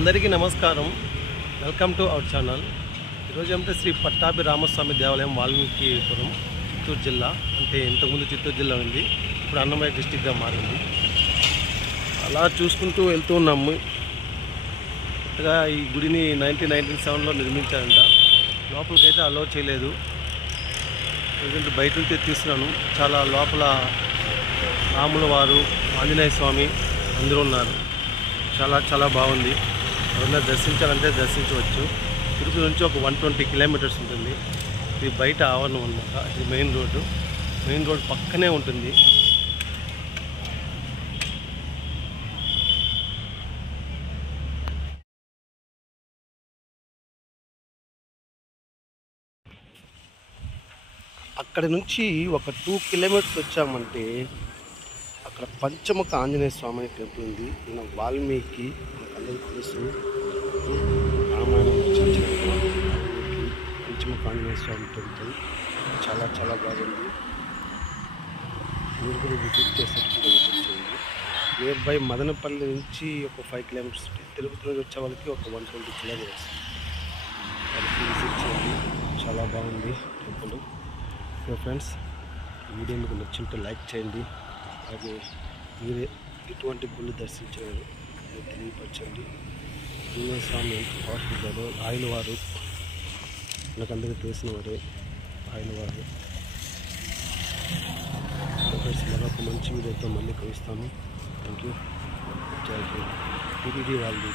అందరికీ నమస్కారం. Welcome to our channel. ఈరోజు అంటే శ్రీ పట్టాభి రామస్వామి దేవాలయం వాల్మీకిపురం చిత్తూరు జిల్లా. అంటే ఇంతకుముందు చిత్తూరు జిల్లా ఉంది, ఇప్పుడు అన్నమయ్య డిస్టిక్గా మారింది. అలా చూసుకుంటూ వెళ్తూ ఉన్నాము. కొత్తగా ఈ గుడిని 1997లో నిర్మించారంట. లోపలికైతే అలో చేయలేదు. ప్రజెంట్ బయట నుంచే తీస్తున్నాను. చాలా లోపల రాముల వారు, ఆంజనేయ స్వామి అందరూ ఉన్నారు. చాలా బాగుంది. ఎవరైనా దర్శించాలంటే దర్శించవచ్చు. తిరుపతి నుంచి ఒక 120 కిలోమీటర్స్ ఉంటుంది. ఇది బయట ఆవరణం అనమాట. ఇది మెయిన్ రోడ్డు పక్కనే ఉంటుంది. అక్కడి నుంచి ఒక 2 కిలోమీటర్స్ వచ్చామంటే అక్కడ పంచముఖ ఆంజనేయ స్వామి టెంపుల్ ఉంది. ఈయన వాల్మీకి అందరికీ తెలుసు. రామాయణం రచించిన వాల్మీకి పంచముఖ ఆంజనేయ స్వామి టెంపుల్ చాలా బాగుంది. మీరు కూడా విజిట్ చేసేటప్పుడు విజిట్ చేయండి. నియర్ బై మదనపల్లి నుంచి ఒక 5 కిలోమీటర్స్, తిరుపతి నుంచి వచ్చే వాళ్ళకి ఒక 120 కిలోమీటర్స్. వాళ్ళకి విజిట్ చేయండి. చాలా బాగుంది టెంపుల్. సో ఫ్రెండ్స్, వీడియో మీకు నచ్చింటే లైక్ చేయండి. అలాగే మీరే ఎటువంటి గుళ్ళు దర్శించారో తెలియపరచండి. ఆంజనేయ స్వామి ఎంత పవర్ఫుల్ కాదో, ఆయన వారు నాకు అందరికీ తెలిసిన వారే. ఆయన వారు మరొక మంచి వీడియోతో మళ్ళీ కలుస్తాను. Thank you. జై హింద్. టీటీడీ వాళ్ళు